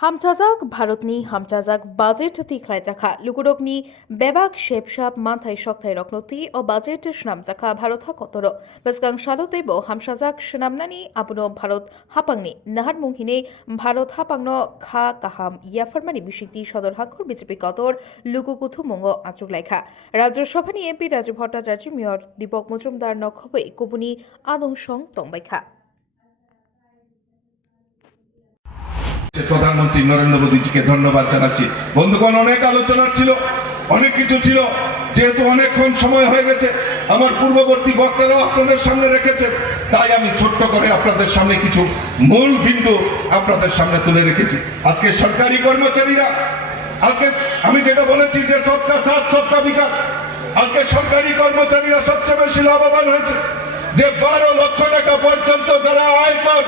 हामचाजाक भारतनि हामचाजाक बाजेट तिख्लायजाखा लुकुरकनि बेबाक शेपशाप मानथाय सकथाय रखनति ओ बाजेट शनामजाखा भारत हा कतर बेसगां शालतैबो हामसाजाक शनामनानि आपुनो भारत हापांनि नाहार मुंहिने भारत हापांनो खा काहाम याफारमानि बिसिकति सदर हांखर बिजेपि कतर लुकुकुथु मुंगो आचुकलायखा राज्यसभानि एमपि राजु भट्टाचार्य मेयर दीपक मजुमदार नखबै कुबुनि आदंसं तंबायखा প্রধানমন্ত্রী নরেন্দ্র মোদীজিকে ধন্যবাদ জানাচ্ছি। বন্ধুগণ, অনেক আলোচনা ছিল, অনেক কিছু ছিল, যেহেতু অনেকক্ষণ সময় হয়ে গেছে আমার পূর্ববর্তী বক্তারাও আপনাদের সামনে রেখেছেন, তাই আমি ছোট্ট করে আপনাদের সামনে কিছু মূল বিন্দু আপনাদের সামনে তুলে রেখেছি। আজকে সরকারি কর্মচারীরা, আজকে আমি যেটা বলেছি যে সবকা সাথ সবকা বিকাশ, আজকে সরকারি কর্মচারীরা সবচেয়ে বেশি লাভবান হয়েছে। যে 12 লক্ষ টাকা পর্যন্ত যারা আয়কর,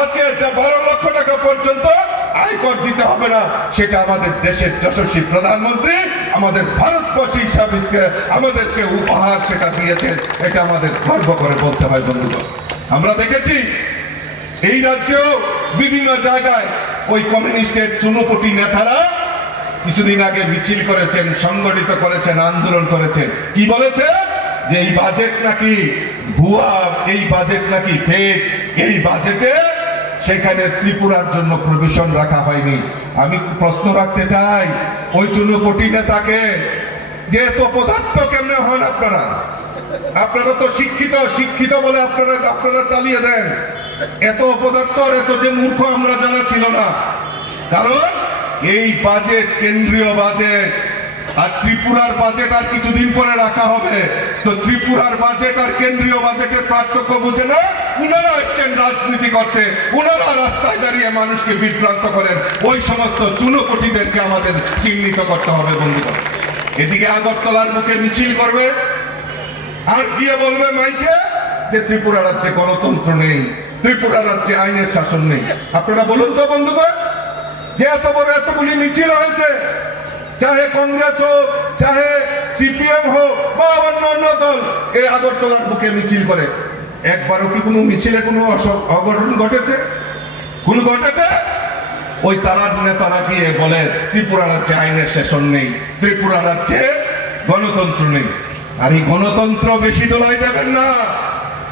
আজকে 12 লক্ষ টাকা পর্যন্ত আয়কর দিতে হবে না, সেটা আমাদের দেশের যশস্বী প্রধানমন্ত্রী আমাদের ভারতবর্ষী হিসাবে আমাদেরকে উপহার সেটা দিয়েছেন। এটা আমাদের গর্ব করে বলতে হয়। বন্ধুগণ, আমরা দেখেছি এই রাজ্যেও বিভিন্ন জায়গায় ওই কমিউনিস্টের চুনোপুটি নেতারা কিছুদিন আগে মিছিল করেছেন, সংগঠিত করেছেন, আন্দোলন করেছেন। কি বলেছে? যে এই বাজেট নাকি ভুয়া, এই বাজেট নাকি ফেক, এই বাজেটে সেখানে ত্রিপুরার জন্য প্রভিশন রাখা হয়নি। আমি প্রশ্ন রাখতে চাই ওই চুনোপুটি নেতাকে, যে এত পদার্থ কেমনে হন আপনারা? আপনারা তো শিক্ষিত বলে আপনারা চালিয়ে দেন। এত পদার্থ আর এত যে মূর্খ আমরা জানা ছিল না। কারণ এই বাজেট কেন্দ্রীয় বাজেট, আর ত্রিপুরার বাজেট আর কিছুদিন পরে রাখা হবে। তো ত্রিপুরার বাজেট আর কেন্দ্রীয় বাজেটের পার্থক্য বুঝে না উনারা আসছেন রাজনীতি করতে, উনারা রাস্তায় দাঁড়িয়ে মানুষকে বিভ্রান্ত করেন। ওই সমস্ত চুনোপুটিদেরকে আমাদের চিহ্নিত করতে হবে। বন্ধুগণ, এদিকে আগরতলার মুখে মিছিল করবে আর গিয়ে বলবে মাইকে যে ত্রিপুরা রাজ্যে গণতন্ত্র নেই, ত্রিপুরা রাজ্যে আইনের শাসন নেই। আপনারা বলুন তো বন্ধুগণ, যে এত বড় এতগুলি মিছিল হয়েছে, চাহে কংগ্রেস হোক, চাহে সিপিএম হোক বা অন্যান্য দল, এই আগরতলার বুকে মিছিল করে, একবারও কি কোনো মিছিলে কোনো অঘটন ঘটেছে? কোন ঘটেছে? ওই তারার নেতারা গিয়ে বলে ত্রিপুরা রাজ্যে আইনের শাসন নেই, ত্রিপুরা রাজ্যে গণতন্ত্র নেই। আর এই গণতন্ত্র বেশি দোলাই দেবেন না।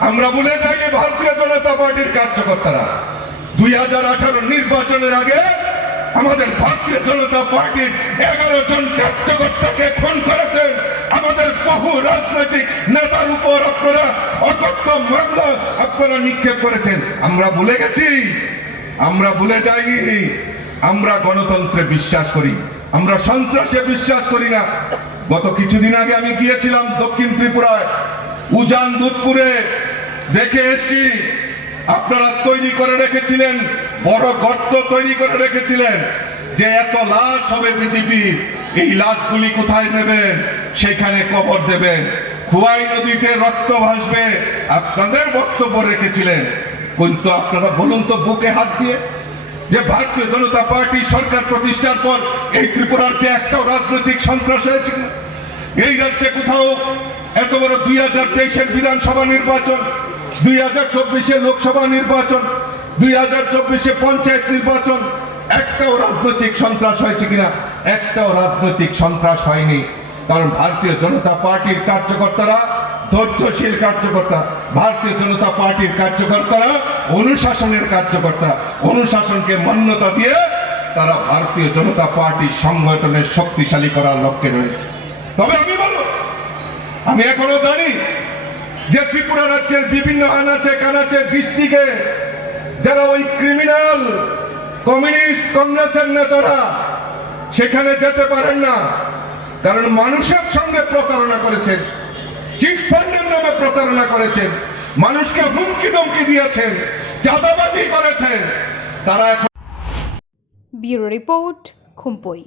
আমরা ভুলে যাই ভারতীয় জনতা পার্টির কার্যকর্তারা 2018 নির্বাচনের আগে আমাদের ভারতীয় জনতা পার্টির 11 জন কার্যকর্তাকে খুন করেছেন। আমাদের বহু রাজনৈতিক নেতার উপর আপনারা অকথ্য মামলা আপনারা নিক্ষেপ করেছেন। আমরা ভুলে গেছি? আমরা ভুলে যাইনি। আমরা গণতন্ত্রে বিশ্বাস করি, আমরা সন্ত্রাসে বিশ্বাস করি না। গত কিছুদিন আগে আমি গিয়েছিলাম দক্ষিণ ত্রিপুরায়, উজান দুধপুরে, দেখে এসেছি আপনারা তৈরি করে রেখেছিলেন, বড় গর্ত তৈরি করে রেখেছিলেন যে এত লাশ হবে বিজেপির, এই লাশগুলি কোথায় নেবেন? সেখানে কবর দেবেন, খোয়াই নদীতে রক্ত ভাসবে, আপনাদের বক্তব্য রেখেছিলেন। কিন্তু আপনারা বলুন তো বুকে হাত দিয়ে, যে ভারতীয় জনতা পার্টি সরকার প্রতিষ্ঠার পর এই ত্রিপুরার যে একটাও রাজনৈতিক সন্ত্রাস হয়েছিল? এই রাজ্যে কোথাও এত বড় 2023-এর বিধানসভা নির্বাচন, 2024-এ লোকসভা নির্বাচন, 2024-এ পঞ্চায়েত নির্বাচন, একটাও রাজনৈতিক সন্ত্রাস হয়েছে কিনা? একটাও রাজনৈতিক সন্ত্রাস হয়নি। কারণ ভারতীয় জনতা পার্টির কার্যকর্তারা ধৈর্যশীল কার্যকর্তা, ভারতীয় জনতা পার্টির কার্যকর্তারা অনুশাসনের কার্যকর্তা, অনুশাসনকে মান্যতা দিয়ে তারা ভারতীয় জনতা পার্টির সংগঠনের শক্তিশালী করার লক্ষ্যে রয়েছে। তবে আমি এখনো জানি যে ত্রিপুরা রাজ্যের বিভিন্ন আনাচে কানাচে ডিস্ট্রিক্টে যারা ওই ক্রিমিনাল কমিউনিস্ট কংগ্রেসের নেতারা সেখানে যেতে পারেন না। কারণ মানুষের সঙ্গে প্রতারণা করেছেন, চিট ফান্ডের নামে প্রতারণা করেছেন, মানুষকে হুমকি ধমকি দিয়েছেন, চাঁদাবাজি করেছেন। তারা এখন ব্যুরো রিপোর্ট খুমপই।